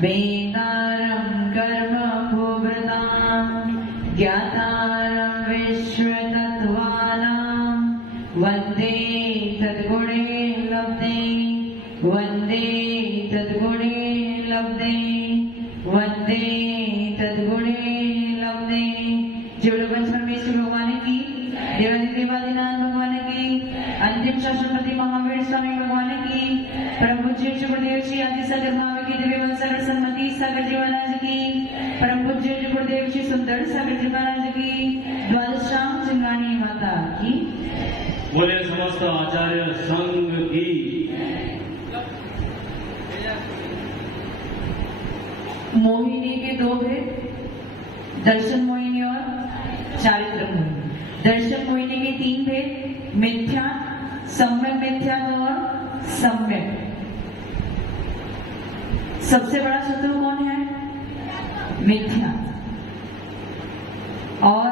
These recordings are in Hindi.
वेदारं कर्म भूभृतां ज्ञातारं विश्वतत्त्वानां वन्दे तद्गुणे लब्धे वन्दे तद्गुणे लब्धे वन्दे तद्गुणे लब्धे। जीवलोकन परमेश्वर भगवान की, देवादिदेवादिनाथ भगवान की, अंतिम शासनपति महावीर स्वामी भगवान की, परम पूज्य गुरुदेव श्री आदि सागर महावीर की दिव्य वंशर सन्मति सागर जी महाराज की, परम पूज्य गुरुदेव श्री सुंदर सागर जी महाराज की, द्वादशाम सिंगानी माता की, बोले समस्त आचार्य संघ की। मोहिनी के दो भेद, दर्शन मोहिनी और चारित्र मोहिनी। दर्शन मोहिनी के तीन भेद, मिथ्या, सम्यक मिथ्या और सम्यक। सबसे बड़ा शत्रु कौन है? मिथ्या। और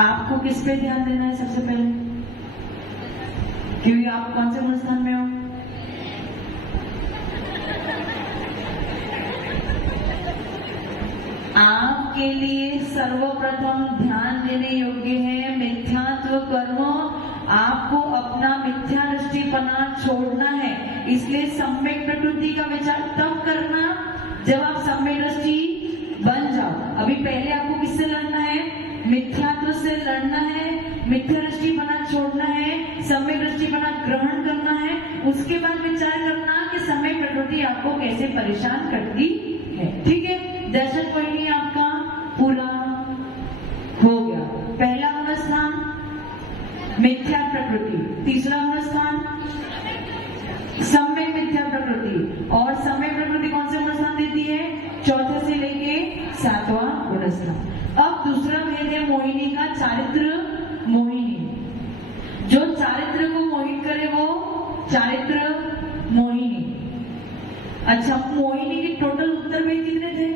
आपको किस पे ध्यान देना है सबसे पहले? क्योंकि आप कौन से अनुष्ठान में हो? आपके लिए सर्वप्रथम ध्यान देने योग्य है मिथ्यात्व कर्म। आपको अपना मिथ्या दृष्टिपना छोड़ना है। इसलिए सम्यक प्रकृति का विचार तब करना जब आप सम्यक दृष्टि बन जाओ। अभी पहले आपको किससे लड़ना है? मिथ्यात्व से लड़ना है, मिथ्या दृष्टिपना छोड़ना है, सम्यक दृष्टिपना ग्रहण करना है। उसके बाद विचार करना कि सम्यक प्रकृति आपको कैसे परेशान करती है। ठीक है, दर्शन मोहिनी आपका पूरा हो गया। पहला अनुष्ठान मिथ्या प्रकृति, तीसरा अनुष्ठान सम्यक मिथ्या प्रकृति। और सम्यक प्रकृति कौन से अनुष्ठान देती है? चौथे से लेके सातवां अनुष्ठान। अब दूसरा भेद है मोहिनी का, चारित्र मोहिनी। जो चारित्र को मोहित करे वो चारित्र मोहिनी। अच्छा, मोहिनी के टोटल उत्तर भेद कितने थे?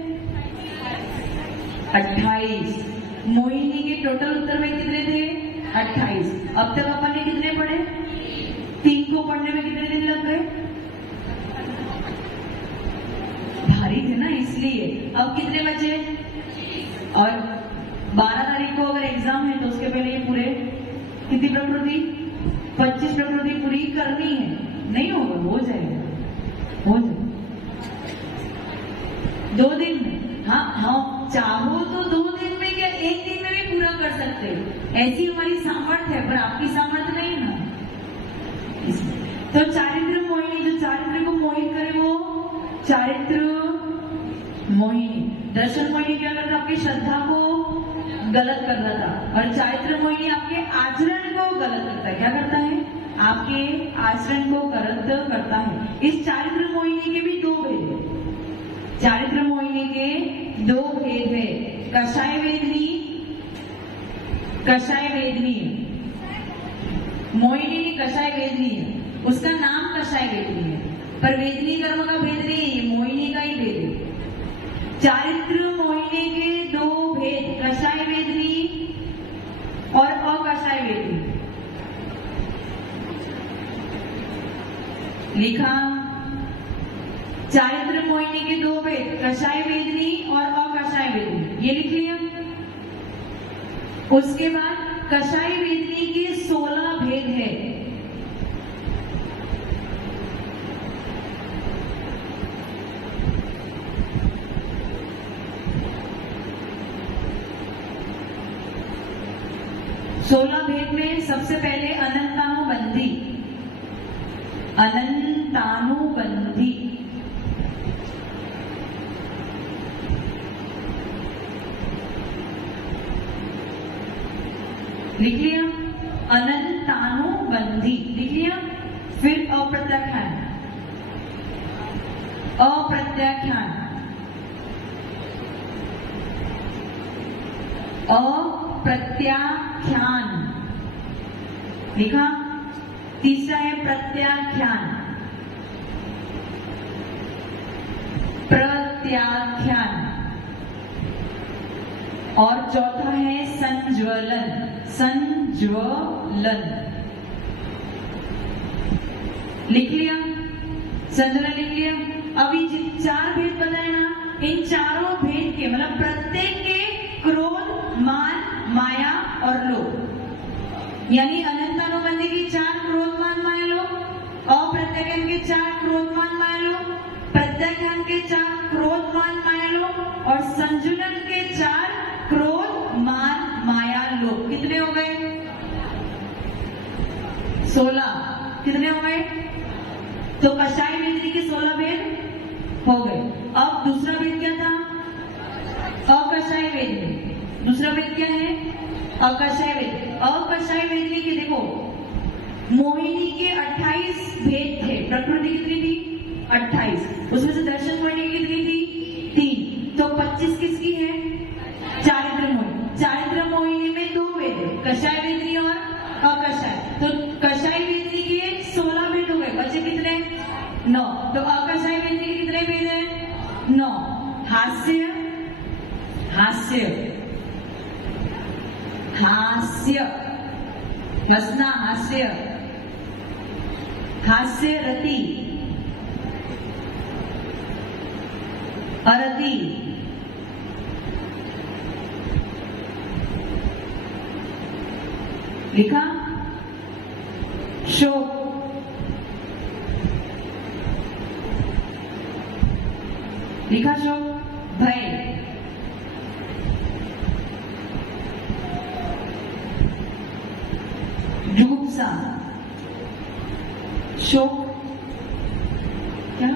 28। मोहिनी के टोटल उत्तर भेद कितने थे? 28। अब तक अपन ने कितने पढ़े? 3 को पढ़ने में कितने दिन लग गए? भारी थे ना, इसलिए। अब कितने बचे? और 12 तारीख को अगर एग्जाम है तो उसके पहले ये पूरे कितनी प्रकृति? 25 प्रकृति पूरी करनी है। नहीं होगा? हो जाएगा, हो जाएगा 2 दिन में। हाँ, चाहो तो 2 दिन में, क्या 1 दिन में भी पूरा कर सकते हो। ऐसी हमारी सामर्थ्य है, पर आपकी सामर्थ्य नहीं ना। तो चारित्र मोहिनी, जो चारित्र को मोहित करे वो चारित्र मोहिनी। दर्शन मोहिनी क्या करता? आपकी श्रद्धा को गलत कर रहा था। और चारित्र मोहिनी आपके आचरण को गलत करता है। क्या करता है? आपके आचरण को गलत करता है। इस चारित्र मोहिनी के भी 2 भेद है। चारित्र मोहिनी के 2 भेद है, कषाय वेदनी, कषाय वेदनी। मोहिनी की कषाय वेदनी है, उसका नाम कषाय वेदनी है, पर वेदनी कर्म का भेद नहीं है, ये मोहिनी का ही भेद है। चारित्र मोहिनी के 2 भेद, कषाय वेदनी और अकषाय वेदनी। लिखा, चारित्र मोहिनी के 2 भेद, कषाय वेदनी और अकषाय वेदनी। ये लिख लिया। उसके बाद कषाय वेदनी के 16 भेद है। सोलह भेद में सबसे पहले अनंतानुबंधी। अनंतानुबंधी लिख लिया। अनंतानुबंधी लिख लिया। फिर अप्रत्याख्यान, अप्रत्याख्यान, अप्रत्याख्यान लिखा। तीसरा है प्रत्याख्यान, प्रत्याख्यान। और चौथा है संज्वलन, संज्वलन लिख लिया। संज्वलन लिख लिया। अभी चार भेद बताए ना, इन चारों भेद के मतलब प्रत्येक के क्रोध, मान, माया और लोभ, यानी अनंतानुबंधी की चार क्रोध, मान, माया, लोभ, अप्रत्ययन के चार क्रोध, मान, माया, लोभ, प्रत्ययन के चार क्रोध, मान, माया, लोभ और संजुलन के चार क्रोध, मान, माया, लोभ। कितने हो गए? 16। कितने हो गए? तो कषाय वेदनी के 16 भेद हो गए। अब दूसरा भेद क्या था? अकषाय वेदनी। दूसरा भेद क्या है? अकषाय वेद। अकषाय वेदनी के देखो, मोहिनी के 28 भेद थे। प्रकृति कितनी थी? 28। उसमें से दर्शन मोहिनी कितनी थी? 3। तो 25 किसकी है? चारित्र मोहिनी। चारित्र मोहिनी में 2 भेद है, कषाय वेदनी और अकषाय। तो कषाय वेदनी के 16 भेद हो गए, बचे कितने? 9। तो अकषाय वेदनी के कितने भेद है? 9। हास्य, हास्य, हास्य, हंसना, हास्य, हास्य रति, अरति, लिखा, शोक, लिखा शोक, भय, जुगुप्सा, शोक, क्या?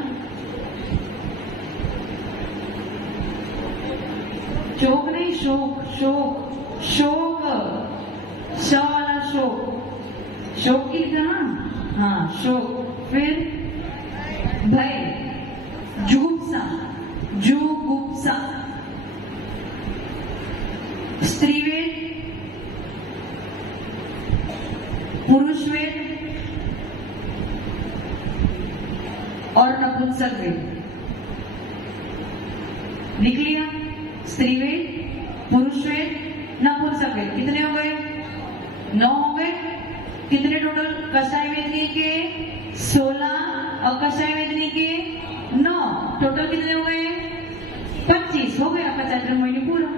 शोक नहीं, शोक, शोक, शोक, श वाला शोक, शोक की तरह, हाँ शोक। फिर भय, जुगुप्सा, जुगुप्सा, स्त्रीवेद, पुरुषवेद और नपुंसक वेद। लिख लिया? स्त्रीवेद, पुरुषवेद, नपुंसक वेद। कितने हो गए? 9 हो गए। कितने टोटल? कषाय वेदनी के 16, अकषाय वेदनी के 9, टोटल कितने हो गए? 25 हो गया। आपका चारित्र मोहिनी पूरा,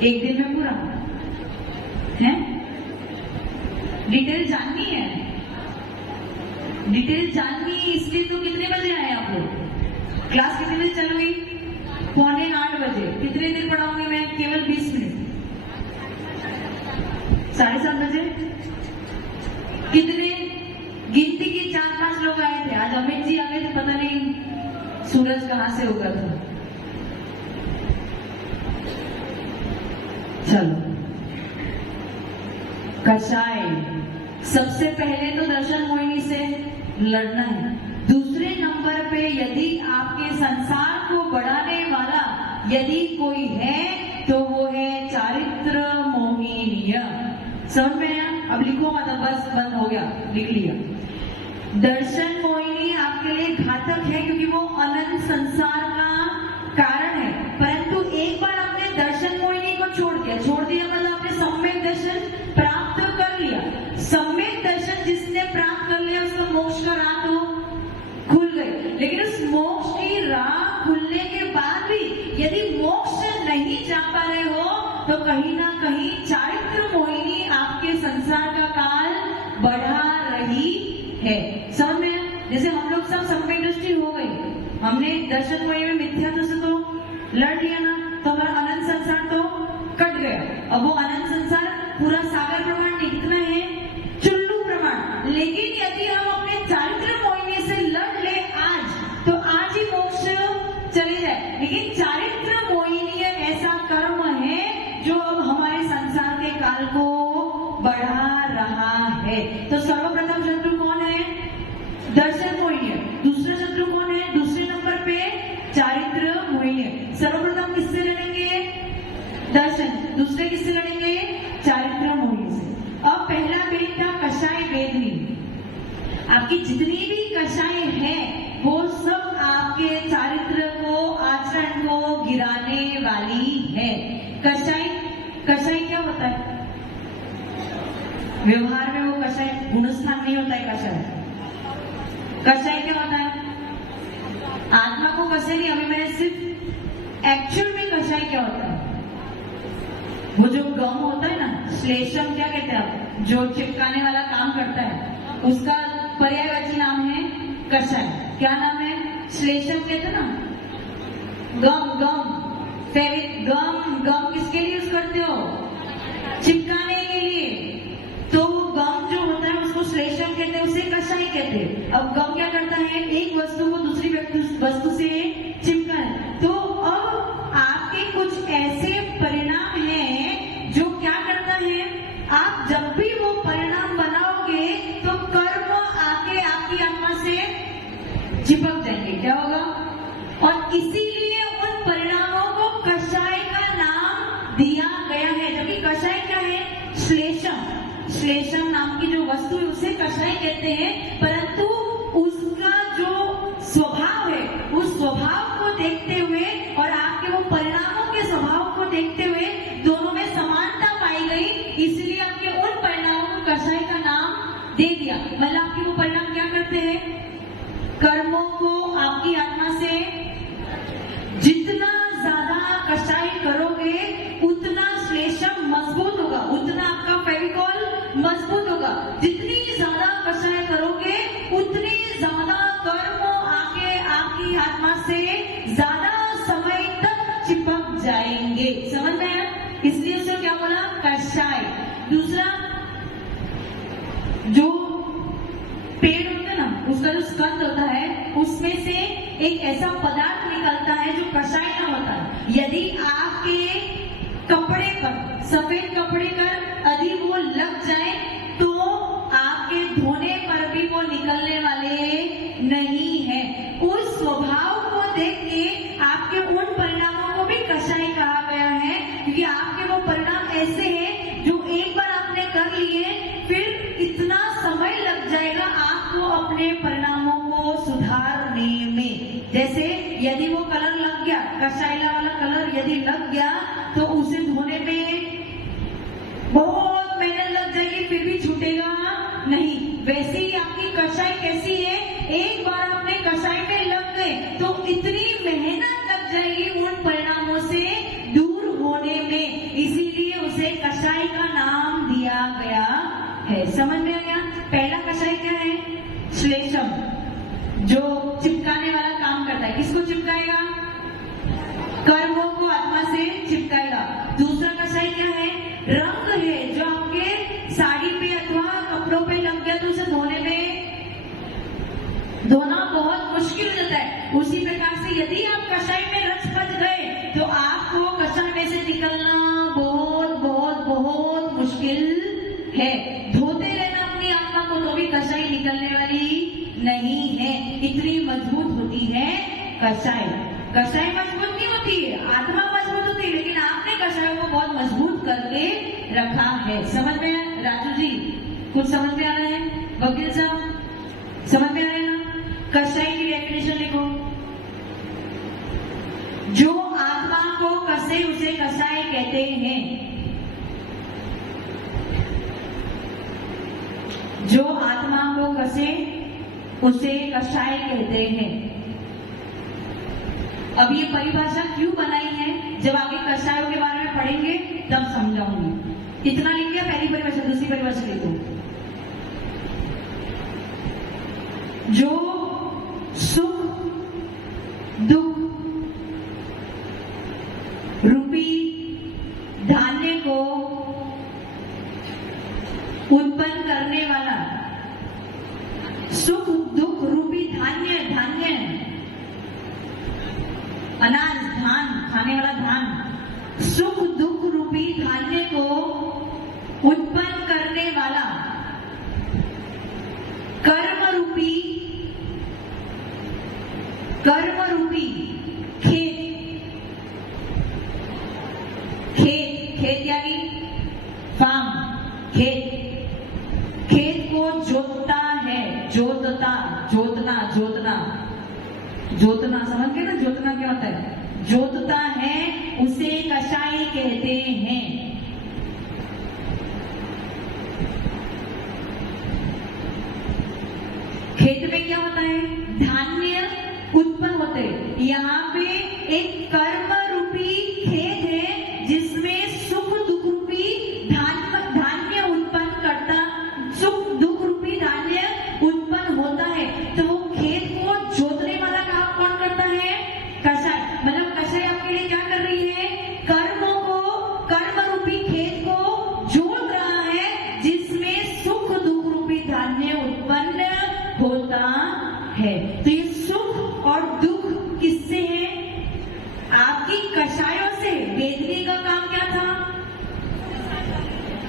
एक दिन में पूरा है। डिटेल जाननी है, डिटेल जाननी है, इसलिए तो कितने बजे आए आप लोग? क्लास कितने बजे चल गई? 7:45 बजे। कितने देर पढ़ाऊंगी मैं? केवल 20 मिनट। 7:30 बजे कितने गिनती की 4-5 लोग आए थे। आज अमित जी आ गए थे, पता नहीं सूरज कहां से होगा था। चलो, कषाय, सबसे पहले तो दर्शन मोहिनी से लड़ना है। दूसरे नंबर पे यदि आपके संसार को बढ़ाने वाला यदि कोई है तो वो है चारित्र मोहिनीय। समझ में आया? अब लिखो मत, बस बंद हो गया, लिख लिया। दर्शन मोहिनी आपके लिए घातक है क्योंकि वो अनंत संसार का कारण है। परंतु एक बार आपने दर्शन मोहिनी को छोड़ दिया मतलब आपने सम्यक दर्शन प्राप्त कर लिया। सम्यक दर्शन जिसने प्राप्त कर लिया उसका मोक्ष का राह तो खुल गई। लेकिन उस मोक्ष की राह खुलने के बाद भी यदि मोक्ष नहीं जा पा रहे हो तो कहीं ना कहीं चारित्र मोहिनी आपके संसार का काल बढ़ा रही है। समझ में? जैसे हम लोग सब सम्यक दृष्टि हो गई, हमने दर्शन मोहिनी में मिथ्यात्व से तो लड़ लिया ना, तो हमारा अनंत संसार तो कट गया। अब वो अनंत संसार पूरा सागर प्रमाण नहीं, कितना है? चुल्लू प्रमाण। लेकिन यदि हम अपने चारित्र मोहिनी से लड़ ले आज, तो आज ही मोक्ष चले जाए। लेकिन चारित्र मोहिनी ऐसा कर्म है जो अब हमारे संसार के काल को बढ़ा रहा है। तो सर्वप्रथम शत्रु कौन है? दर्शन मोहिनी। दूसरा शत्रु कौन है? दूसरे नंबर पे चारित्र मोहिनी। सर्वप्रथम किससे लड़ेंगे? दर्शन। दूसरे किससे लड़ेंगे? चारित्र मोहिनी से। अब पहला भेद था कषाय वेदनी। आपकी जितनी भी कषाय है वो सब आपके चारित्र को, आचरण को गिराने वाली है। कषाय क्या होता है? व्यवहार में वो कषाय गुणस्थान नहीं होता है। कषाय क्या होता है? आत्मा को कसे नहीं, अभी मैंने सिर्फ एक्चुअल में कषाय क्या होता है, वो जो गम होता है ना, श्लेषम क्या कहते हैं आप, जो चिपकाने वाला काम करता है, उसका पर्यायवाची नाम है कषाय। क्या नाम है? श्लेषम कहते हैं ना, गम गम फेविक गम, गम किसके लिए यूज करते हो? चिपकाने के लिए। तो गम जो होता है उसको श्लेषम कहते हैं, उसे कषाय कहते हैं। अब गम क्या करता है? एक वस्तु को दूसरी वस्तु से चिपका है। तो अब आपके कुछ ऐसे परिणाम हैं जो क्या करता है, आप जब भी वो परिणाम बनाओगे तो कर्म आके आपकी आत्मा से चिपक जाएंगे। क्या होगा? और इसीलिए उन परिणामों को कषाय का नाम दिया गया है। जबकि कषाय क्या है? श्लेषम। श्लेषम नाम की जो वस्तु है उसे कषाय कहते हैं, परंतु उसका जो स्वभाव है उस स्वभाव को देखते हुए और आपके वो परिणामों के स्वभाव को देखते हुए दोनों में समानता पाई गई, इसलिए आपके उन परिणामों को कषाय का नाम दे दिया। मतलब आपके वो परिणाम क्या करते हैं? कर्मों को आपकी आत्मा से जितना ज्यादा कषाय करोगे उतना श्लेषम मजबूत होगा, उतना आपका फेविकॉल मजबूत होगा। जितनी ज्यादा कषाय करोगे उतनी ज्यादा कर्म आके आपकी आत्मा से ज्यादा समय तक चिपक जाएंगे। समझ में आया? इसलिए उसे क्या बोला? कषाय। दूसरा, जो पेड़ होता है ना, उसका जो स्कंद होता है उसमें से एक ऐसा पदार्थ निकलता है जो कषाय ना होता है। यदि आपके कपड़े पर, सफेद कपड़े पर यदि वो लग जाए तो आपके धोने पर भी वो निकलने वाले नहीं है। उस स्वभाव को देख के आपके उन परिणामों को भी कषाय कहा गया है, क्योंकि आपके वो परिणाम ऐसे हैं जो एक बार आपने कर लिए फिर इतना समय लग जाएगा आपको अपने परिणामों को सुधारने में। जैसे यदि वो कलर लग गया, कषायला वाला कलर यदि लग गया तो उसे धोने में बहुत मेहनत लग जाएगी, फिर भी छूटेगा नहीं। वैसे ही आपकी कषाय कैसी है, एक बार आपने कषाय में लग गए तो इतनी मेहनत लग जाएगी उन परिणामों से दूर होने में, इसीलिए उसे कषाय का नाम दिया गया है। समझ में आ गया? पहला कषाय क्या है? श्लेषम, जो चिपकाने वाला काम करता है। किसको चिपकाएगा? कर्मों को आत्मा से चिपकाएगा। दूसरा कषाय क्या है? रंग है, जो आपके साड़ी पे अथवा कपड़ों पे लग गया तो उसे धोना बहुत मुश्किल हो जाता है। उसी प्रकार से यदि आप कषाय में रच बच गए तो आपको कषाय में से निकलना बहुत बहुत बहुत मुश्किल है। धोते रहना अपनी आत्मा को तो भी कषाय निकलने वाली नहीं है। इतनी मजबूत होती है कषाय। कषाय मजबूत नहीं होती है, आत्मा मजबूत होती है, लेकिन आपने कषाय को बहुत मजबूत करके रखा है। समझ में? राजू जी कुछ समझ में आ रहा है? वकील साहब समझ में आ रहा है ना? कषाय की डेफिनेशन लिखो। जो आत्मा को कसे उसे कषाय कहते हैं। जो आत्मा को कसे उसे कषाय कहते हैं। अब ये परिभाषा क्यों बनाई है, जब आगे कषायों के बारे में पढ़ेंगे तब समझाऊंगी। इतना लिख लिया पहली परिभाषा, दूसरी परिभाषा लिखो। जो सुख दुख रूपी धान्य को उत्पन्न करने वाला, सुख दुख रूपी धान्य, धान्य अनाज, धान, खाने वाला धान, सुख दुख रूपी धान्य को उत्पन्न करने वाला कर्म रूपी खेत, खेत यानी फार्म, खेत को जोतता है, जोतना समझ गए ना? जोतना क्या होता है? जोतता है, उसे कषाय कहते हैं। खेत में क्या होता है? धान्य उत्पन्न होता होते, यहाँ पे एक कर्म रूपी खेत है जिसमें सुख दुख रूपी धान्य उत्पन्न करता, सुख दुख रूपी धान्य उत्पन्न होता है। तो वो खेत को जोतने वाला काम कौन करता है? कसाई। मतलब कसाई आपके लिए क्या कर रही है? कर्म रूपी खेत को जोत रहा है जिसमें सुख दुख रूपी धान्य उत्पन्न होता है। तो ये सुख और दुख किससे है? आपकी कषायों से। वेदनी का काम क्या था?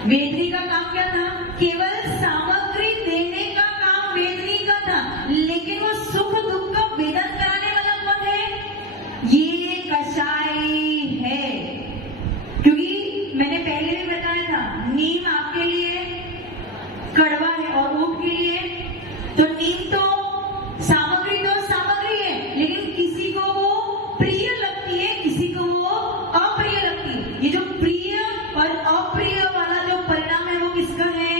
वेदनी का काम क्या था? केवल सामग्री देने का काम वेदनी का था, लेकिन वो सुख दुख का वेदन कराने वाला कौन है? ये कषाई है। क्योंकि मैंने पहले भी बताया था, नीम आपके लिए कड़वा है और ऊंट के लिए, तो नीम तो सामग्री है, लेकिन किसी को वो प्रिय लगती है, किसी को वो अप्रिय लगती है। ये जो प्रिय और अप्रिय वाला जो परिणाम है वो किसका है?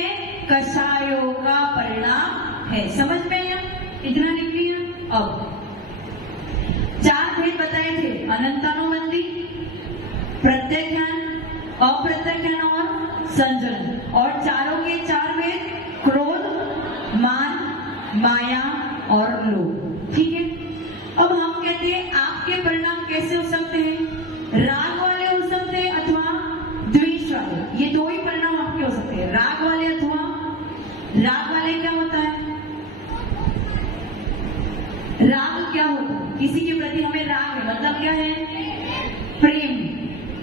कषायों का परिणाम है। समझ में आया? इतना लिख लिया। अब 4 भेद बताए थे, अनंतानुबंधी, प्रत्यक्ष ज्ञान, अप्रत्यक्ष ज्ञान और संजन। और चारों के 4 भेद: क्रोध, मान, माया और लोभ। ठीक है। अब हम कहते हैं आपके परिणाम कैसे हो सकते हैं? राग वाले हो सकते हैं अथवा द्वेष वाले। ये 2 ही परिणाम आपके हो सकते हैं, राग वाले अथवा। राग वाले क्या होता है? राग क्या होता है? किसी के प्रति हमें राग है, मतलब क्या है? प्रेम।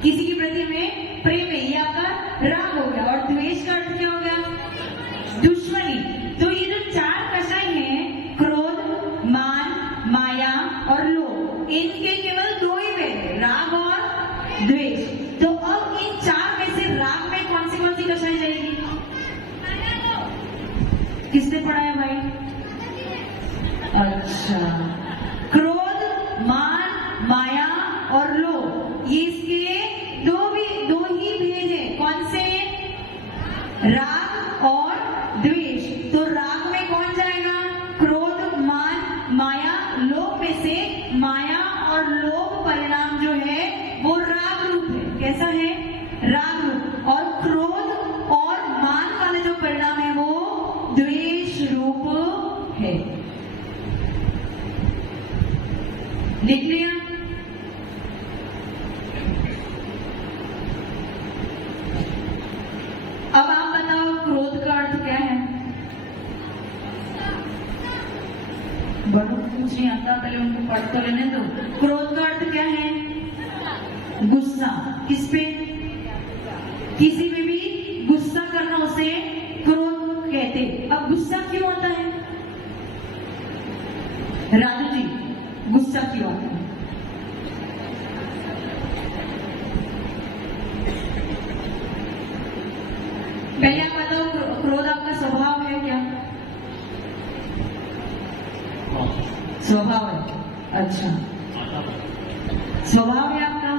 किसी के प्रति हमें प्रेम है, ये आपका राग हो गया। और द्वेष का अर्थ क्या हो गया? दुश्मनी। तो ये जो 4 कषाय हैं, क्रोध, मान, माया और लोभ, इनके केवल 2 ही भेद हैं, राग और द्वेष। तो अब इन 4 में से राग में कौन सी कषाय जाएगी? किसने पढ़ाया भाई? अच्छा, क्रोध, मान, माया और लोभ, ये इसके 2 ही भेद है। कौन से? राग और द्वेष। तो राग में कौन जाएगा? क्रोध, मान, माया, लोभ में से माया और लोभ परिणाम जो है वो राग रूप है। कैसा है? राग रूप। और क्रोध और मान वाले जो परिणाम है वो द्वेष रूप है। लिख लिया? अब आप बताओ क्रोध का अर्थ क्या है? बड़ों को कुछ नहीं आता, पहले उनको पढ़ तो लेने दो। क्रोध का अर्थ क्या है? गुस्सा। किस पे? किसी में भी गुस्सा करना उसे क्रोध कहते। अब गुस्सा क्यों होता है? राजू जी, गुस्सा क्यों आता है? पहले आप बताओ, क्रोध आपका स्वभाव है क्या? स्वभाव है। अच्छा, स्वभाव है आपका?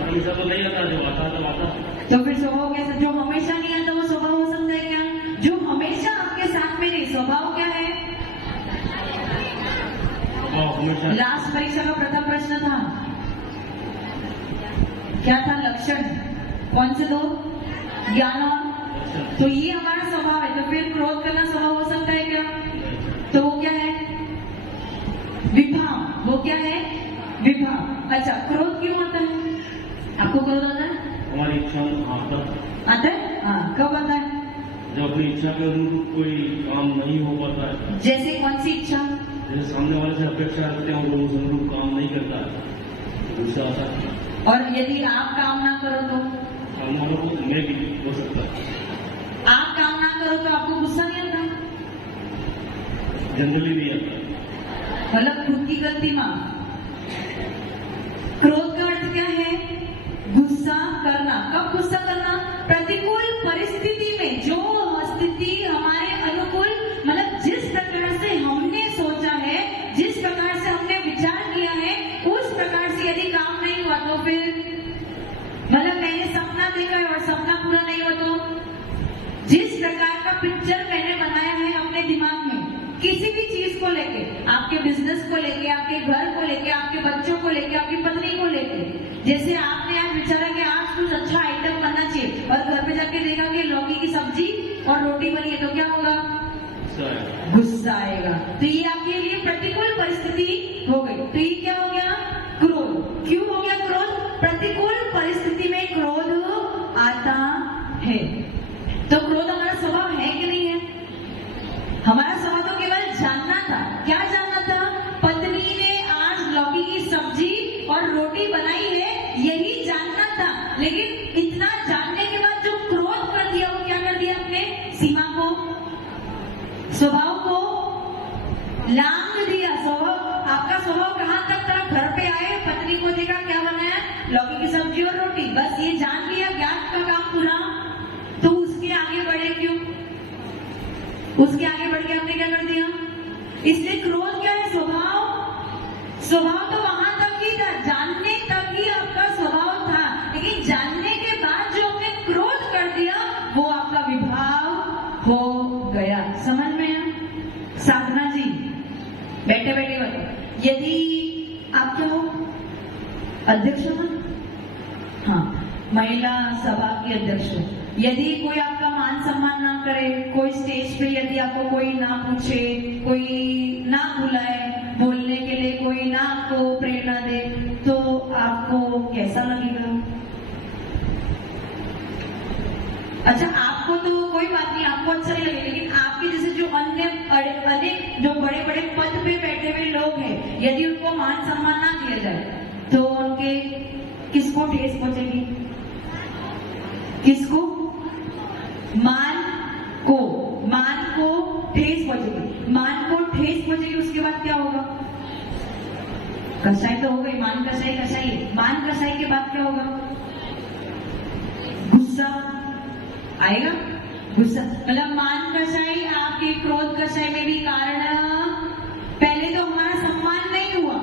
हमेशा तो नहीं आता, जो आता तो आता। तो फिर स्वभाव कैसे? जो हमेशा नहीं आता वो स्वभाव हो सकता है क्या? जो हमेशा आपके साथ में नहीं, स्वभाव क्या है? लास्ट परीक्षा का प्रथम प्रश्न था, क्या था? लक्षण। कौन से 2? ज्ञान और। तो ये हमारा स्वभाव है। तो फिर क्रोध करना स्वभाव हो सकता है क्या? तो वो क्या है? विभाव। वो क्या है? विभाव। अच्छा, क्रोध क्यों आता है? आपको क्रोध आता है? हमारी इच्छा आता है? हाँ, कब आता है? जब अपनी इच्छा के अनुरूप कोई काम नहीं हो पाता है। जैसे कौन सी इच्छा? जैसे सामने वाले से अपेक्षा रखते हैं, वो उस अनुरूप काम नहीं करता है, गुस्सा आता है। और यदि आप काम ना करो तो? सामने वालों को मैं भी हो सकता है। आप काम ना करो तो आपको गुस्सा नहीं आता? जनरली भी आता है। मतलब खुद की गलती माफ। क्रोध का अर्थ क्या है? गुस्सा करना। कब गुस्सा करना? प्रतिकूल परिस्थिति में, जो स्थिति हमारे अनुकूल, मतलब जिस प्रकार से हमने सोचा है, जिस प्रकार से हमने विचार किया है, उस प्रकार से यदि काम नहीं हुआ तो फिर, मतलब मैंने सपना देखा है और सपना पूरा नहीं हुआ तो जिस प्रकार का पिक्चर मैंने बनाया है अपने दिमाग में किसी भी चीज को लेके, लेके, आपके बिजनेस को लेके, आपके घर को लेके, आपके बच्चों को लेके, आपकी पत्नी को लेके। जैसे आपने आज विचारा कि आज कुछ अच्छा आइटम बनना चाहिए और घर पे जाके देखा कि लौकी की सब्जी और रोटी बनी है, तो क्या होगा? गुस्सा आएगा। तो ये आपके लिए प्रतिकूल परिस्थिति हो गई। तो ये क्या हो गया? क्रोध। क्यों हो गया क्रोध? प्रतिकूल परिस्थिति में क्रोध आता है। तो क्रोध हमारा स्वभाव है कि नहीं है? हमारा स्वभाव तो केवल जानना था। क्या जानना था? पत्नी ने आज लौकी की सब्जी और रोटी बनाई है, यही जानना था। लेकिन इतना जानने के बाद जो क्रोध कर दिया, वो क्या कर दिया? अपने सीमा को, स्वभाव को लांघ दिया। स्वभाव, आपका स्वभाव कहां तक था? घर पे आए, पत्नी को देखा, क्या बनाया? लौकी की सब्जी और रोटी, बस ये जान लिया, गैस का काम पूरा। तो उसके आगे बढ़े क्यों? उसके आगे बढ़ के आपने क्या कर दिया? इसलिए क्रोध क्या है? स्वभाव। स्वभाव तो वहां तक ही था, जानने तक ही आपका स्वभाव था, लेकिन जानने के बाद जो आपने क्रोध कर दिया, वो आपका विभाव हो गया। समझ में है? साधना जी बैठे बैठे बताओ, यदि आप क्या हो? अध्यक्ष हो ना? हाँ, महिला सभा की अध्यक्ष हो। यदि कोई आपका मान सम्मान ना करे, कोई स्टेज पे यदि आपको कोई ना पूछे, कोई ना बुलाए बोलने के लिए, कोई ना आपको प्रेरणा दे, तो आपको कैसा लगेगा? अच्छा, आपको तो कोई बात नहीं, आपको अच्छा नहीं लगेगा, लेकिन आपके जैसे जो अन्य अनेक जो बड़े बड़े पद पे बैठे हुए लोग हैं, यदि उनको मान सम्मान ना दिया जाए, तो उनके किसको ठेस पहुंचेगी? किसको? मान को ठेस पहुंचेगी। मान को ठेस पहुंचेगी, उसके बाद क्या होगा? कसाई तो हो गई, मान कसाई कसाई। मान कसाई के बाद क्या होगा? गुस्सा आएगा। गुस्सा मतलब मान कसाई, आपके क्रोध कसाई में भी कारण, पहले तो हमारा सम्मान नहीं हुआ।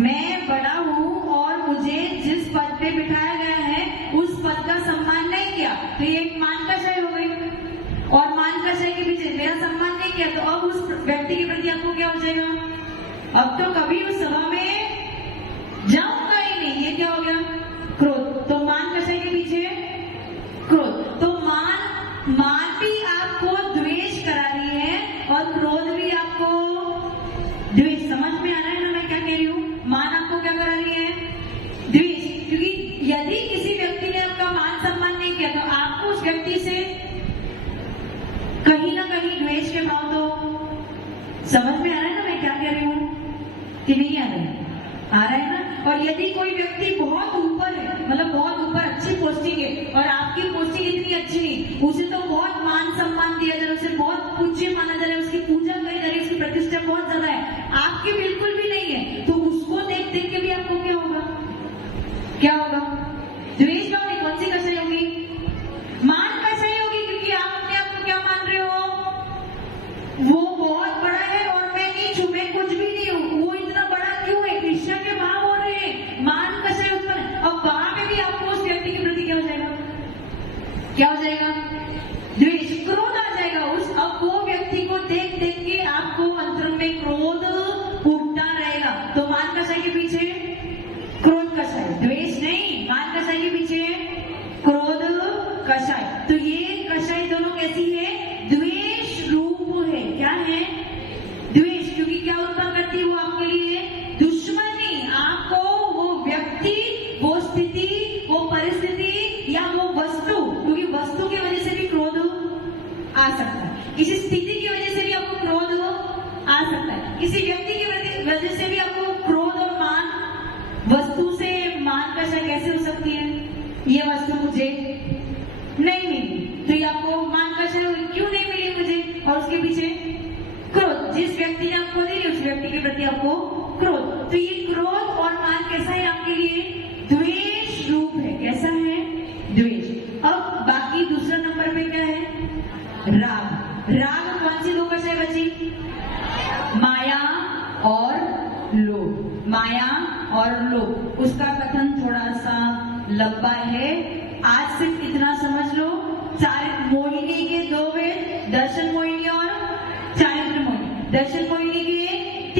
मैं बड़ा हूं और मुझे जिस पद पे बिठाया गया है उस पद का सम्मान नहीं किया, तो ये एक मान कसाई हो गई। और मान कसाई के पीछे मेरा सम्मान नहीं किया, तो अब उस व्यक्ति के प्रति आपको क्या हो जाएगा? अब तो कभी उस सभा में जाऊंगा ही नहीं। ये क्या हो गया? क्रोध। तो मान कसाई के पीछे क्रोध। तो मान भी आपको द्वेष करा रही है और क्रोध भी आपको द्वेष। समझ में आ रहा है ना मैं क्या कह रही हूँ? मान आपको क्या करा रही है? द्वेष। क्योंकि यदि किसी व्यक्ति ने आपका मान सम्मान नहीं किया, तो आपको उस व्यक्ति से कहीं ना कहीं द्वेष के भाव तो समझ में आ रहा है ना मैं क्या कह रही हूँ कि नहीं आ रहा है? आ रहा है ना? और यदि कोई व्यक्ति बहुत ऊपर है, मतलब बहुत ऊपर अच्छी पोस्टिंग है और आपकी पोस्टिंग इतनी अच्छी नहीं, उसे तो बहुत मान सम्मान दिया जा रहा है, उसे बहुत पूज्य माना जा रहा है, उसकी पूजा करी जा रही है, उसकी प्रतिष्ठा बहुत ज्यादा है, आपकी बिल्कुल भी नहीं है, तो उसको देख देख के भी आपको क्या होगा? क्या होगा? द्वेष भाव नहीं। कौन सी कसाई होगी? मान कसाई होगी, क्योंकि आप अपने आप को क्या मान रहे हो? वो बहुत बड़ा है और मैं नीच हूं, मैं कुछ भी नहीं हूं। वो इतना बड़ा क्यों है? ईर्ष्या के भाव हो रहे हैं, मान कसाई उत्पन्न। अब वहां पे भी आपको उस व्यक्ति के प्रति क्या हो जाएगा? क्या हो जाएगा? द्वेष, क्रोध आ जाएगा। अब वो व्यक्ति को देख देख के आपको अंतर में क्रोध उठता रहेगा। तो मान कसाई के पीछे क्रोध कसाई, द्वेष नहीं। मान कसाई के पीछे क्रोध कसाई। तो ये कसाई दोनों कैसी है? द्वेष रूप है। क्या है? द्वेष। क्योंकि क्या उत्पन्न करती है वो आपके लिए? दुश्मनी। आपको वो व्यक्ति, वो स्थिति, वो परिस्थिति या वो वस्तु, क्योंकि वस्तु की वजह से भी क्रोध आ सकता है, किसी स्थिति की वजह से भी आपको क्रोध आ सकता है, किसी व्यक्ति की वजह से भी आपको क्रोध और मान। वस्तु से मान कसाई कैसे हो सकती है? ये वस्तु मुझे नहीं मिली, तो ये आपको मान कसाई क्यों नहीं मिली मुझे? और उसके पीछे क्रोध। जिस व्यक्ति ने आपको दी, उस व्यक्ति के प्रति आपको क्रोध। तो ये क्रोध और मान कैसा है आपके लिए? द्वेष रूप है। कैसा है? द्वेष। अब बाकी दूसरा नंबर पे क्या है? राग। राग कौन सी दो कसाई बची? माया और लोभ। माया और लोभ। उसका कथन थोड़ा सा लंबा है, आज सिर्फ इतना समझ लो। मोहिनी के दो वेद, दर्शन मोहिनी और चारित्र मोहिनी। दर्शन मोहिनी के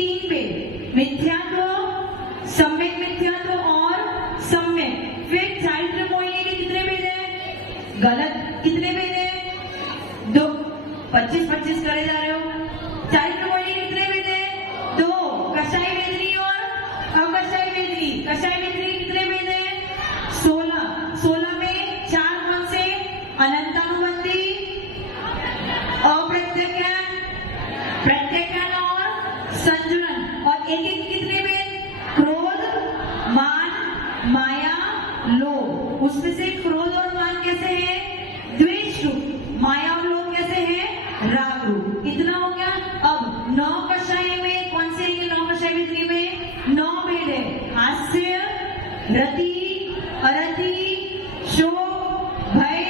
9 कक्षाएं में कौन से है 9 कक्षाएं विधि में 9 भेद है। हास्य, रति, अरति, शोक, भय,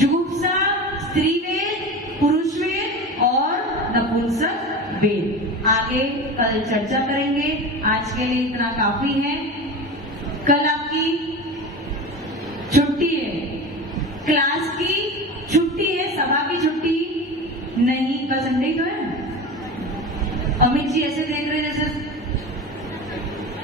जुगुप्सा, स्त्रीवेद, पुरुषवेद और नपुंसक वेद। आगे कल चर्चा करेंगे। आज के लिए इतना काफी है। कल आपकी छुट्टी है, क्लास की छुट्टी है, सभा की छुट्टी नहीं। कल संडे तो है। अमित जी ऐसे देख रहे जैसे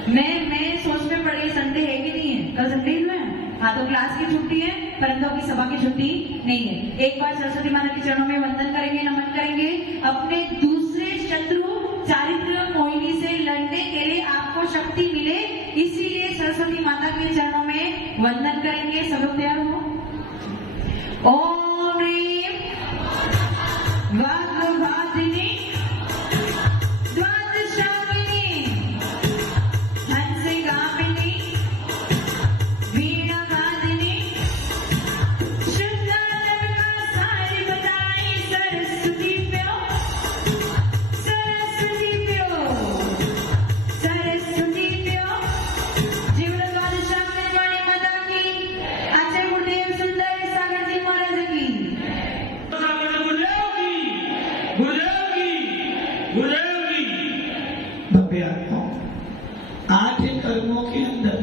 मैं सोच में पड़ गई संडे है कि नहीं है। कल संडे तो है। हाँ, तो क्लास की छुट्टी है परंतु आपकी सभा की छुट्टी नहीं है। एक बार सरस्वती माता के चरणों में वंदन करेंगे, नमन करेंगे। अपने दूसरे शत्रु चारित्र मोहिनी से लड़ने के लिए आपको शक्ति मिले, इसीलिए सरस्वती माता के चरणों में वंदन करेंगे। सब लोग तैयार हो। ओम ह्रीं वाग्वादिनी द्वादशामिनी हंसगामिनी वीणावादिनी शुद्धात्मा सारी बताई सरस्वती प्यो जीवन द्वादशामिनी वाणी माता की। आचार्य गुरुदेव सुंदर सागर जी महाराज की। भव्य आज कर्मों के अंदर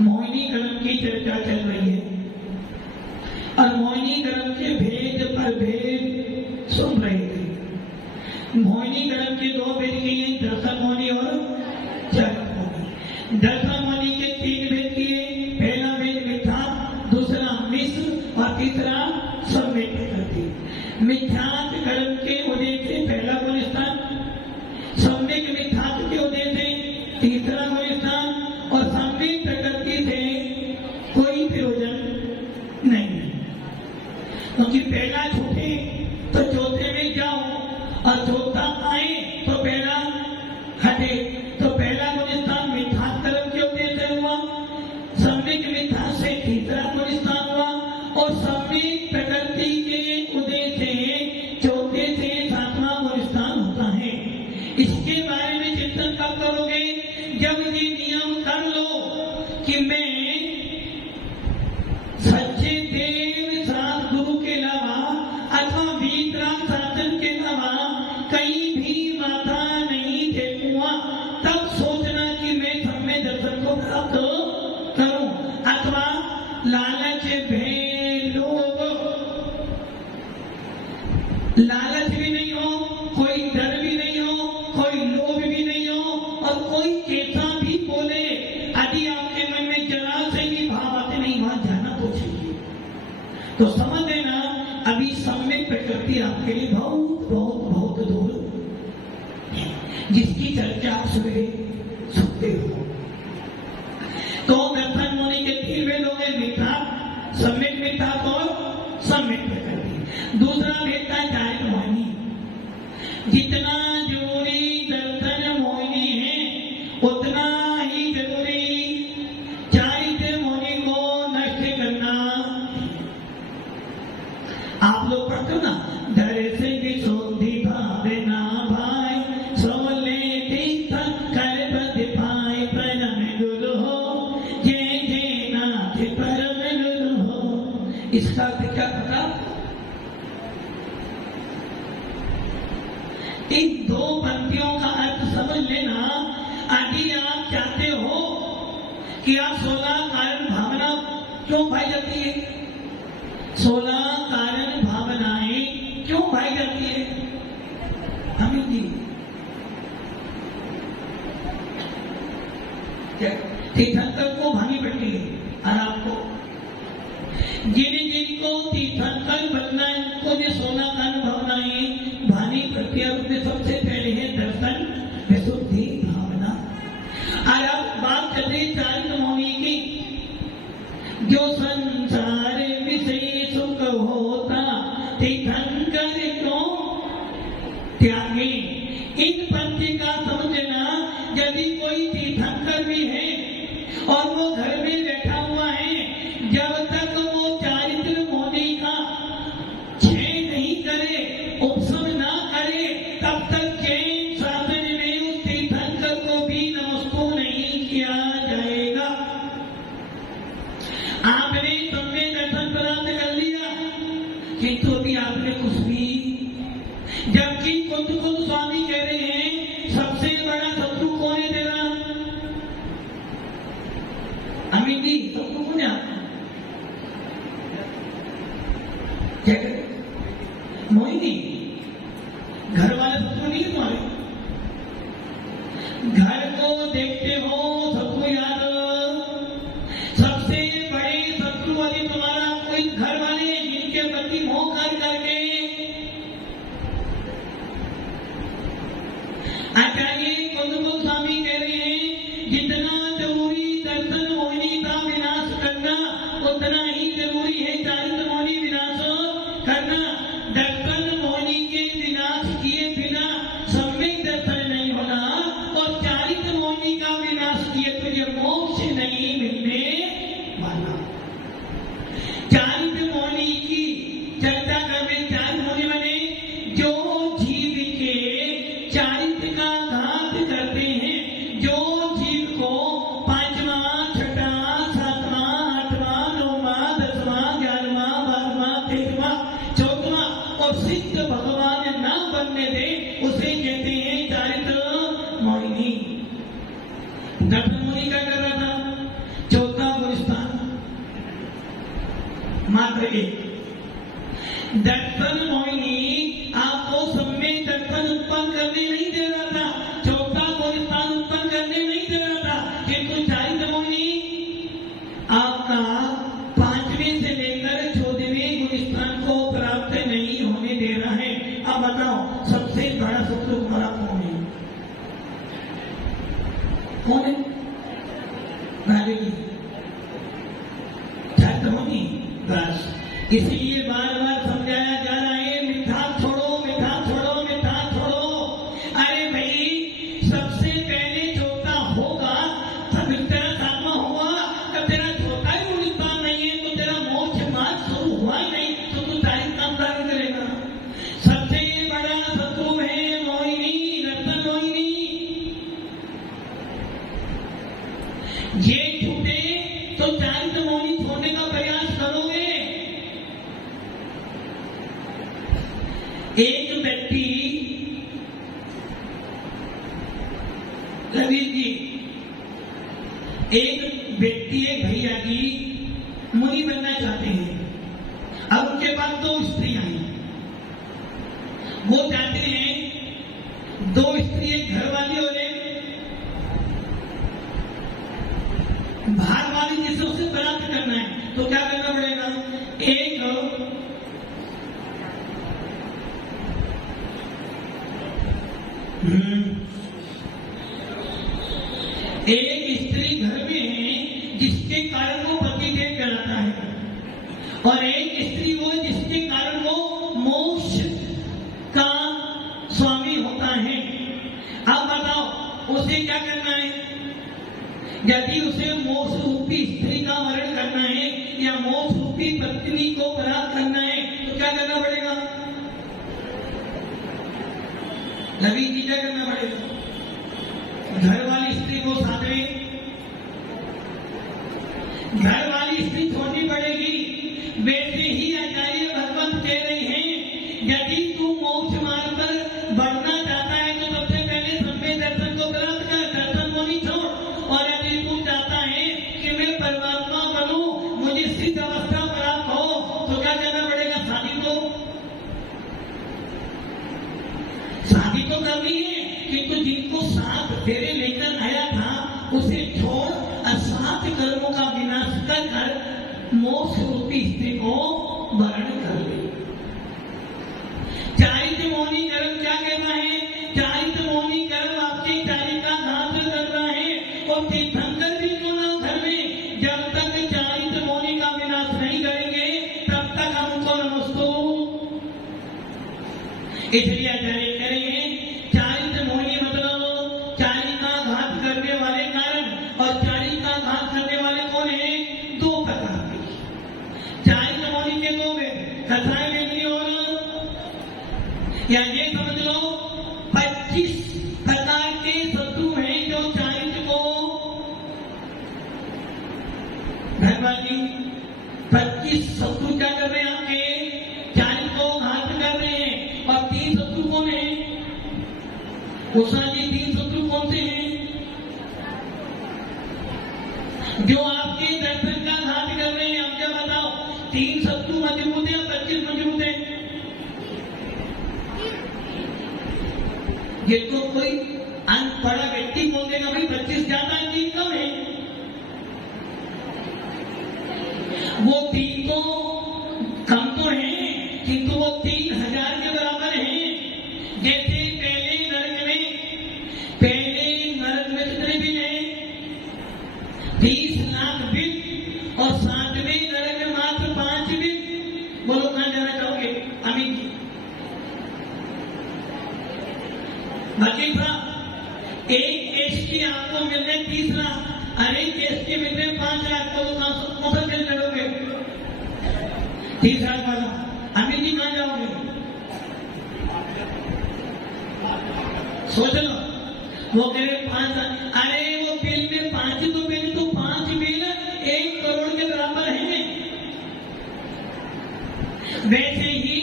मोहिनी कर्म की चर्चा चल रही है और मोहिनी कर्म के भेद पर भेद सुन रहे थे। मोहिनी कर्म के 2 भेद किए, दर्शन मोहिनी और चरक मोहिनी। दर्शन मोहिनी के 3 भेद किए। पहला भेद मिथ्या, दूसरा मिश्र और तीसरा सम्यक प्रकृति। मिथ्यात् कर्म के उदय से पहला गुण स्थान, सम्यक मिथ्यात् के उदय से तीसरा गुण स्थान और सम्यक प्रकृति से कोई प्रयोजन नहीं। क्योंकि पहला छूटे तो चौथे में जाओ और चौथा आए तो पहला हटे। तो पहला गुण स्थान मिथ्यात् कर्म के उदय से हुआ, सम्यक मिथ्यात् से तीसरा गुण स्थान हुआ और सम्यक प्रकृति के उदय से चौथे से 7वां गुण स्थान होता है। इसके बारे में चिंतन कब करोगे? जब ये नियम कर लो कि मैं सच्चे देव सात गुरु के अलावा अथवा वीतराग शासन के अलावा कहीं भी माथा नहीं देखूंगा, तब सोचना कि मैं सब में दर्शन को प्राप्त करूं। अथवा लालच भय लोभ, लालच भी नहीं हो, कोई डर भी नहीं हो, कोई लोभ भी नहीं हो और कोई कैसा भी बोले, यदि आपके मन में जरा से भी भाव आते नहीं, वहां जाना तो चाहिए। तो समझ लेना अभी सम्यक प्रकृति आपके लिए बहुत बहुत बहुत दूर है, जिसकी चर्चा आप सवेरे सुनते हो। तो दर्शन मोहिनी के 3 भेद हो गए, मिथ्या, सम्यक मिथ्या और सम्यक प्रकृति। दूसरा भेद था चारित्र मोहिनी। जितना जरूरी दर्शन मोहिनी है उतना ही जरूरी चारित्र मोहिनी को नष्ट करना। आप लोग पढ़ते हो ना, डर से विशुद्धि भावे ना भाई, सोले तीर्थ कर प्रतिभाई, परम गुरु हो जय जय नाथ परम गुरु हो। इसका क्या पता? इन 2 पंक्तियों का अर्थ समझ लेना। यदि आप चाहते हो कि आप 16 कारण भावना क्यों पाई जाती है, 16 कारण भावनाएं क्यों पाई जाती है, हमें जी तीर्थंकर को भानी पड़ती है। और आपको जिनको तीर्थंकर बनना है उनको ये 16 कारण भावनाएं भानी पड़ती है। उसमें सबसे पहले है दर्शन विशुद्धि भावना। और अब बात चल रही चारित्र मोहिनी की। जो संसार विषय सुख होता तीर्थंकर क्यों त्यागे। इन पंक्ति का समझना, यदि कोई तीर्थंकर भी है और वो घर में बैठा हुआ है, जब तक वो चारित्र मोहिनी का क्षय नहीं करे, उपशम ना करे, तब तक घर को देखते हो सबको याद, सबसे बड़े शत्रु यदि तुम्हारा कोई घर वाले जिनके प्रति मोह कर करके आचार्य कुंदकुल स्वामी कह रहे हैं जितना जरूरी दर्शन मोहिनी का विनाश करना उतना ही जरूरी है चारित्र मोहिनी विनाश करना। दर्शन मोहिनी के विनाश किए बिना सम्यक दर्शन नहीं होना और चारित्र मोहिनी का विनाश किए तो ये मोक्ष नहीं मिलने वाला। चारित्र मोहिनी की चर्चा करने चारित्र मोहिनी बने जो जीव के चारित्र का घात करते हैं, जो जीव को पांचवा छठा सातवां आठवां नौवां दसवां ग्यारहवां बारहवां तेरहवां चौदहवां और सिद्ध भगवान न बनने दे उसे कहते हैं चारित्र मोहिनी। दर्शन मोहिनी क्या कर रहा था? चौथा गुलिस्तान मात्र एक। दर्शन मोहिनी आपको सम्यक दर्शन उत्पन्न करने नहीं दे रहा था, चौथा गुलिस्तान उत्पन्न करने नहीं दे रहा था, किंतु चारित्र मोहिनी आपका 5वें से लेकर 14वें गुलिस्तान को प्राप्त नहीं होने दे रहा है। अब बताओ सबसे बड़ा शत्रु तुम्हारा कौन है? कौन है? राजे की चारित्र मोहिनी बस। इसीलिए बार बार समझाया जा रहा है मिथ्या छोड़ो मिथ्या छोड़ो मिथ्या छोड़ो। अरे भाई सबसे पहले चौथा होगा तब तेरा सातवा होगा, तब तेरा चौथा ही गुलिस्तान नहीं है तो तेरा मोक्ष मार्ग शुरू हुआ ही नहीं तो तू चारित्र काम प्राप्त करेगा। सबसे बड़ा शत्रु है मोहिनी, दर्शन मोहिनी। ये छूटे तो चारित्र मोहिनी छोड़ने का प्रयास करोगे। एक व्यक्ति रवि जी, एक व्यक्ति एक भैया जी मुनि बनना चाहते हैं। अब उनके पास 2 स्त्रियां हैं। वो चाहते हैं 2 स्त्री, एक घर वाली और एक बाहर वाली, जिससे उसे प्राप्त करना है। तो क्या करना पड़ेगा? एक स्त्री घर में है जिसके कारण वो पतिदेव कहलाता है और एक स्त्री वो जिसके कारण वो मोक्ष का स्वामी होता है। अब बताओ उसे क्या करना है? यदि उसे मोक्ष रूपी स्त्री का वर्ण करना है या मोक्ष रूपी पत्नी को प्राप्त करना है तो क्या करना पड़ेगा? रवि जी क्या करना पड़ेगा? घर वाली स्त्री को साथ में, घर वाली स्त्री छोड़नी पड़ेगी। वैसे ही आचार्य भगवत कह रहे हैं यदि तू मोक्ष मार्ग पर बढ़ना चाहता है तो सबसे पहले सम्यक दर्शन को प्राप्त कर, दर्शन को नहीं छोड़। और यदि तू चाहता है कि मैं परमात्मा बनूं, मुझे सिद्ध अवस्था प्राप्त हो तो क्या करना पड़ेगा? शादी तो करनी है, किंतु जिनको 7 फेरे लेकर आया था उसे छोड़ और 7 कर्मों का विनाश कर मोक्ष रूपी स्त्री को वर्ण कर ले। चारित्र मोहिनी कर्म क्या कहना है? चारित्र मोहिनी कर्म आपके चारित्र का घात कर रहा है और तीर्थंकर भी क्यों ना घर में, जब तक चारित्र मोहिनी का विनाश नहीं करेंगे तब तक हमको नमस्तु। इसलिए आचार्य कह रहे हैं चारित्र मोहिनी मतलब चारित्र का घात करने वाले कारण, और चारित्र का घात करने वाले कौन है? 2 प्रकार के चारित्र मोहिनी के 2 कथाएं वेदनी और या ये समझ लो 25 प्रकार के शत्रु हैं जो चारित्र को, धर्मवादी 25 शत्रु क्या कर रहे हैं? आपके चारित्र को घात कर रहे हैं। और 3 शत्रु कौन है? उषा जी 3 शत्रु कौन से हैं? जो आपके दर्शन का घात कर रहे हैं। अब क्या बताओ 3 शत्रु मजबूत है, 25 मजबूत है? जिनको कोई अनपढ़ व्यक्ति को वो 3 तो कम तो हैं, किंतु वो 3000 के बराबर हैं। जैसे पहले नरक में कितने बिल हैं? 30 लाख बिल, और 7वें नरक में मात्र 5 बिल। बोलो कहां जाना चाहोगे अमित जी? वकील साहब, एक केस की आपको मिल रहे 30 लाख, और एक केस के मिल रहे 5 लाख। बोलो कौन सा केस लड़ोगे? 30 लाख वाला। अमित जी कहां जाओगे? सोच लो। वो कह रहे 5 लाख। अरे वो बिल में 5 तो बिल, तो 5 बिल 1 करोड़ के बराबर है। वैसे ही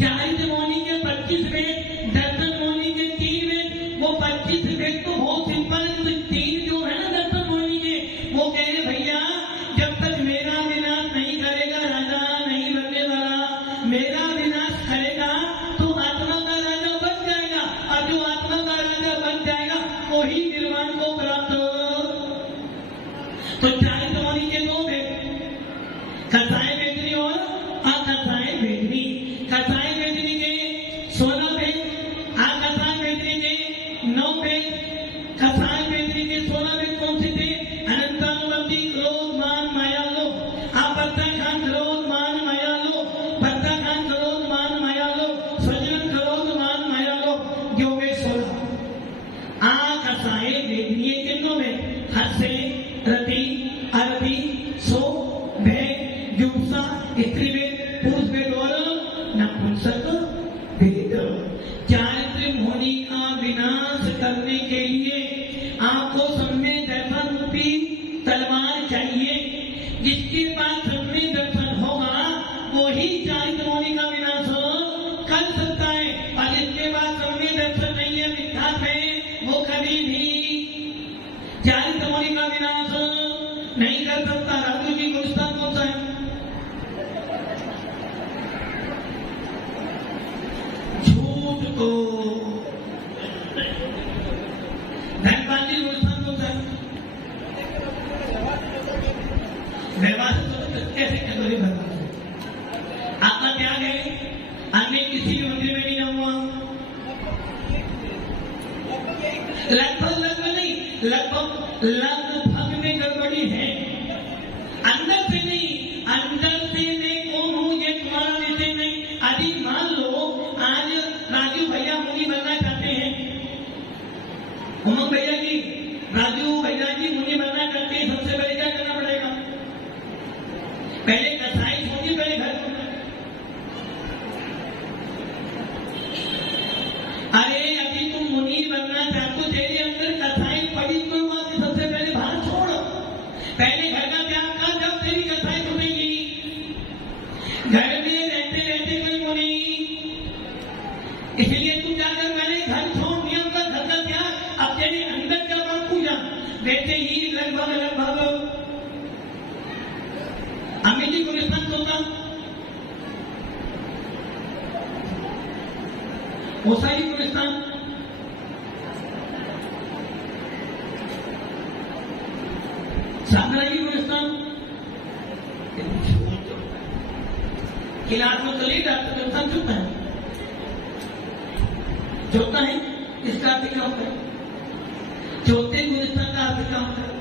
40 मौनी के 25 वेद, दर्शन मौनी के 3 वेद। वो 25 वेद तो बहुत सिंपल है, तो 3 जो है ना दर्शन मौनी के, वो कह रहे भैया जब तक मेरा विनाश नहीं करेगा राजा नहीं बनने वाला। मेरा विनाश करेगा तो आत्मा का राजा बन जाएगा, और जो आत्मा का राजा बन जाएगा वही निर्वाण को प्राप्त। तो 40 मौनी के 2 वेद, कसाय वेदनी और अकसाय वेदनी। कसाय वेदनी के 16 वेद, अकसाय वेदनी के 9 वेद। कसाय वेदनी के 16 वेद कौन से थे? अनंतानुबंधी, क्रोध, मान, माया, लोभ। प्रत्याख्यान, क्रोध, मान, माया, लोभ। प्रत्याख्यान, क्रोध, मान, माया, लोभ। स्वजन, क्रोध, मान, माया, लोभ। जो वे 16 अकसाय वेदनी के 9 वेद। हर्षे, रति, अरति, सो, भय, जुगसा, स्त्री वेद, पुरुष वेद और नपुंसक वेद। चारित्र मौनी का विनाश करने के लिए आपको सम्य दर्शन रूपी तलवार चाहिए। जिसके पास सम्य दर्शन होगा वो ही चारित्र मौनी का विनाश कर सकता है, और जिसके पास सम्य दर्शन नहीं है, मिथ्यात्व है, वो कभी भी चारित्र मौनी का विनाश नहीं कर सकता। राजू जी गुलिस्तान कौन सा है? झूठ को। धनपाल जी गुलिस्तान कौन सा है? व्यवहार कैसे कटोरी भरना है? आपका त्याग है, अन्य किसी भी मंदिर में नहीं जाऊंगा। लगभग में गड़बड़ी है। अंदर से नहीं, अंदर से मैं कौन हूं ये तुम्हारा विषय नहीं। यदि मान लो आज राजू भैया मुनि बनना चाहते हैं, उमंग भैया जी, राजू भैया जी मुनि बनना चाहते हैं, सबसे पहले क्या करना पड़ेगा? पहले कसाई छोड़िए, पहले घर। अरे यदि तुम मुनि बनना चाहते हो, तेरे अंदर कसाई पड़ी कोई बात नहीं, सबसे पहले बाहर छोड़। पहले घर का त्याग कर, जब तेरी कसाई छूटेगी। घर में रहते रहते कोई मुनि, इसलिए तू जाकर पहले घर छोड़, नियम कर घर का त्याग। अब तेरे अंदर का बात पूजा। वैसे ही लगभग अमित जी गुलिस्तान होता, ओसाई गुलिस्तान, सागराई गुलिस्तान, किलाट में कली डॉक्टर गुलिस्तान चुपता है, चौथा है। इसका अर्थ क्या होता है? चौथे गुलिस्तान का अर्थ क्या होता है?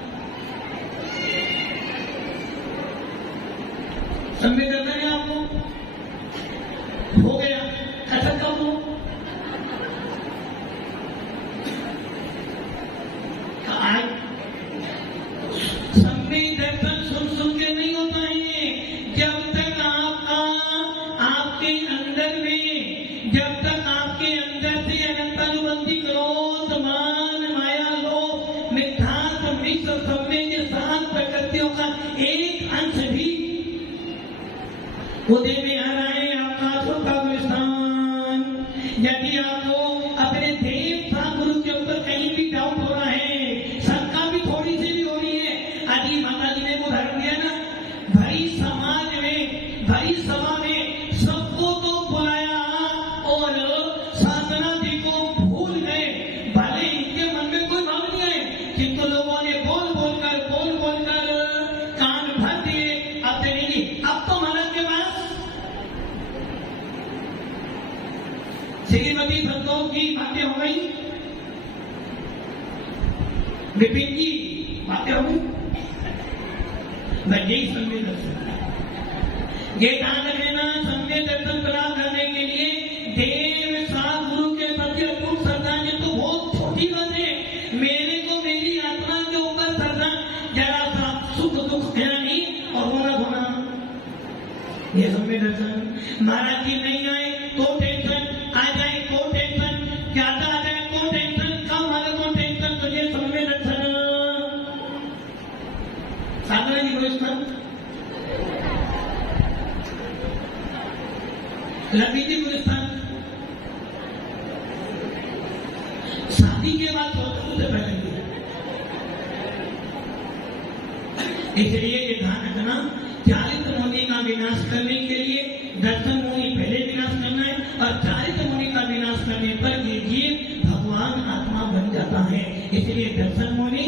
समझ करना है आपको? हो गया कथक कब हो? सम्य दर्शन सुन के नहीं होता है। जब तक आपके अंदर में, जब तक आपके अंदर से अनंतानुबंधी, क्रोध, मान, माया, लोभ, मिथ्यात्व, मिश्र सम्य के सात प्रकृतियों का एक अंश भी उदय में आ रहा है। आपका छोटा गुलिस्तान। यदि आपको अपने देवता गुरु के ऊपर कहीं भी डाउट हो रहा है, शंका भी थोड़ी सी भी हो रही है, यदि माता जी ने उदाहरण दिया ना, भरी समाज में, भरी सभा में सबको तो बुलाया और साधना जी को भूल गए। भले इनके मन में कोई भाव नहीं आए, किंतु लोगों ने बोल बोलकर कान भर दिए। अब देखेंगे विपिन जी बात क्या हुई? यही सम्य दर्शन, ये ध्यान रखना, सम्य दर्शन प्राप्त करने के लिए देव साथ गुरु के प्रति अटूट श्रद्धा। ये तो बहुत छोटी बात है, मेरे को मेरी आत्मा के ऊपर श्रद्धा, जरा सा सुख दुख है नहीं और होना होना, ये सम्य दर्शन। महाराज जी नहीं आए तो टेंशन, आ जाए तो टेंशन, ज्यादा आ जाए तो टेंशन, कम आ जाए तो टेंशन, तो ये सम्य दर्शन। साधना जी गुरुस्थान, लक्ष्मी जी गुरुस्थान, शादी के बाद उससे पहले, इसलिए ये ध्यान रखना, चारित्र मुनि का विनाश करने के लिए दर्शन मुनि पहले विनाश करना है, और चारित्र मुनि का विनाश करने पर ये जीव भगवान आत्मा बन जाता है। इसलिए दर्शन मुनि